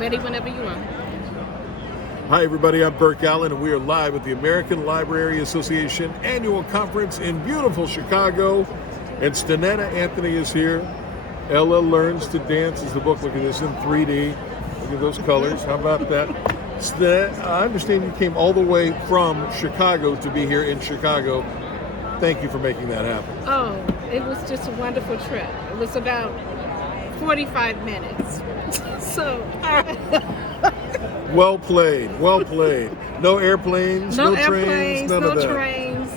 Ready whenever you are. Hi everybody, I'm Burke Allen and we are live at the American Library Association annual conference in beautiful Chicago. And Stenetta Anthony is here. Ella Learns to Dance is the book. Look at this in 3D. Look at those colors. How about that? I understand you came all the way from Chicago to be here in Chicago. Thank you for making that happen. Oh, it was just a wonderful trip. It was about 45 minutes. So, Well played, well played. No airplanes, no trains, none of that. trains.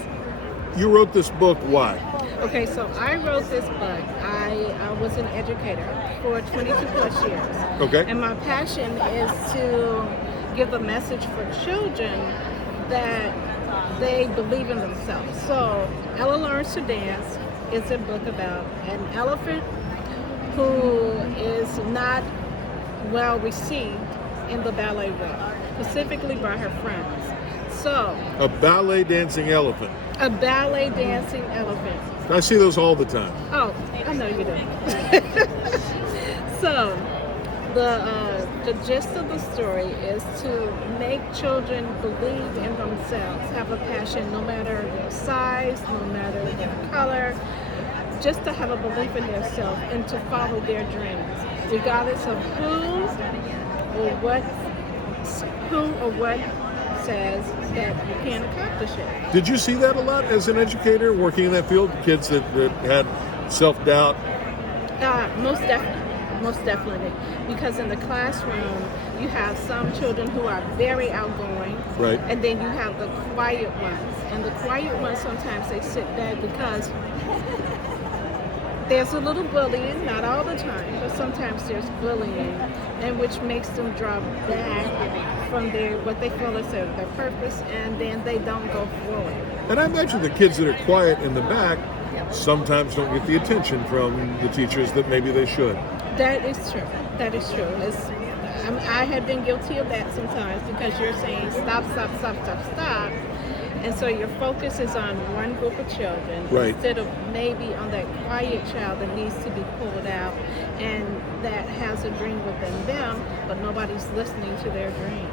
You wrote this book, why? Okay, so I wrote this book. I was an educator for 22 plus years. Okay. And my passion is to give a message for children that they believe in themselves. So Ella Learns to Dance is a book about an elephant who is not well received in the ballet world, specifically by her friends. So A ballet dancing elephant. a ballet dancing elephant. I see those all the time. Oh, I know you do. So the gist of the story is to make children believe in themselves, have a passion no matter their size, no matter their color, just to have a belief in themselves and to follow their dreams, regardless of who or what says that you can't accomplish it. Did you see that a lot as an educator working in that field? Kids that had self-doubt? Most definitely. Because in the classroom, you have some children who are very outgoing, Right. and then you have the quiet ones. And the quiet ones, sometimes they sit back because there's a little bullying, not all the time, but sometimes there's bullying, and which makes them draw back from what they feel is their purpose, and then they don't go forward. And I imagine the kids that are quiet in the back sometimes don't get the attention from the teachers that maybe they should. That is true. That is true. I have been guilty of that sometimes because you're saying stop, stop, stop, stop, stop. And so your focus is on one group of children Right. instead of maybe on that quiet child that needs to be pulled out and that has a dream within them, but nobody's listening to their dream.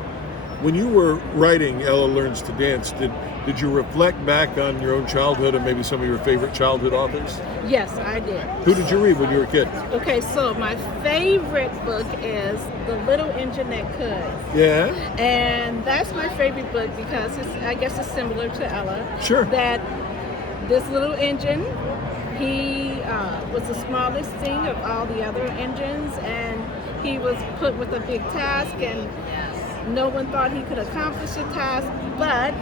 When you were writing Ella Learns to Dance, did you reflect back on your own childhood and maybe some of your favorite childhood authors? Yes, I did. Who did you read when you were a kid? Okay, so my favorite book is The Little Engine That Could. Yeah? And that's my favorite book because I guess it's similar to Ella. Sure. That this little engine, he was the smallest thing of all the other engines, and he was put with a big task, and no one thought he could accomplish the task, but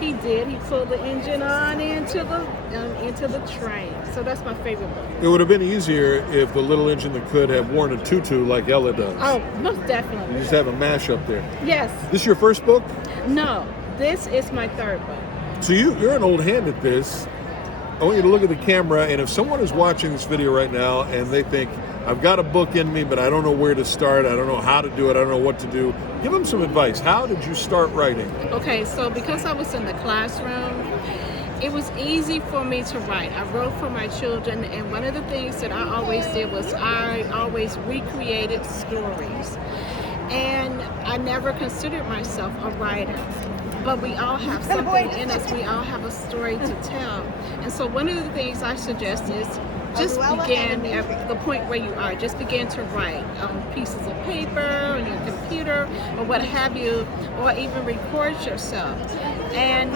he did. He pulled the engine on into the train. So that's my favorite book. It would have been easier if the little engine that could have worn a tutu like Ella does. Oh, most You definitely. just have a mashup there. Yes. This your first book? No, this is my third book. So you're an old hand at this. I want you to look at the camera, and if someone is watching this video right now and they think, I've got a book in me, but I don't know where to start, I don't know how to do it, I don't know what to do, give them some advice. How did you start writing? Okay, so because I was in the classroom, it was easy for me to write. I wrote for my children, and one of the things that I always did was I always recreated stories. And I never considered myself a writer. But we all have something in us. We all have a story to tell. And so one of the things I suggest is just begin at the point where you are. Just begin to write on pieces of paper, on your computer, or what have you, or even record yourself. And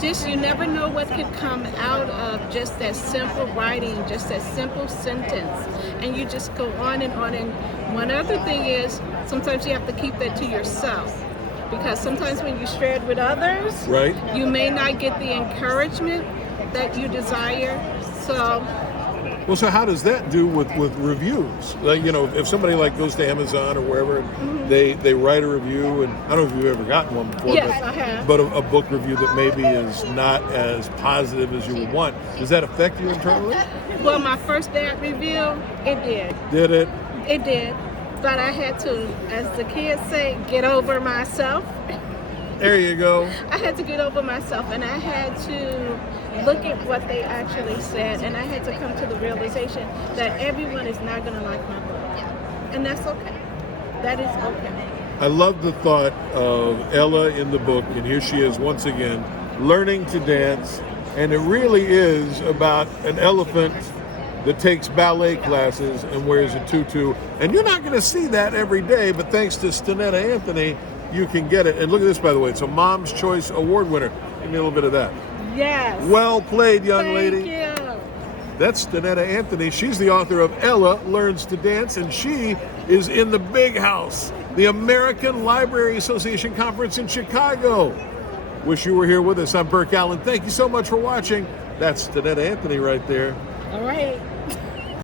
just, you never know what could come out of just that simple writing, just that simple sentence. And you just go on and on. And one other thing is, sometimes you have to keep that to yourself. Because sometimes when you share it with others, Right. you may not get the encouragement that you desire. So Well, so how does that do with reviews? Like, if somebody goes to Amazon or wherever, they write a review, and I don't know if you've ever gotten one before, Yes, I have. but a book review that maybe is not as positive as you would want. Does that affect you internally? well, my first bad review, it did. Did it? It did. But I had to, as the kids say, get over myself. There you go. I had to get over myself, and I had to look at what they actually said, and I had to come to the realization that everyone is not going to like my book, and that's okay. That is okay. I love the thought of Ella in the book, and here she is once again learning to dance, and it really is about an elephant that takes ballet classes and wears a tutu. And you're not going to see that every day, but thanks to Stenetta Anthony, you can get it. And look at this, by the way, it's a Mom's Choice Award winner. Give me a little bit of that. Yes. Well played, young Thank lady. you. That's Stenetta Anthony. She's the author of Ella Learns to Dance, and she is in the big house, the American Library Association Conference in Chicago. Wish you were here with us. I'm Burke Allen. Thank you so much for watching. That's Stenetta Anthony right there. All right.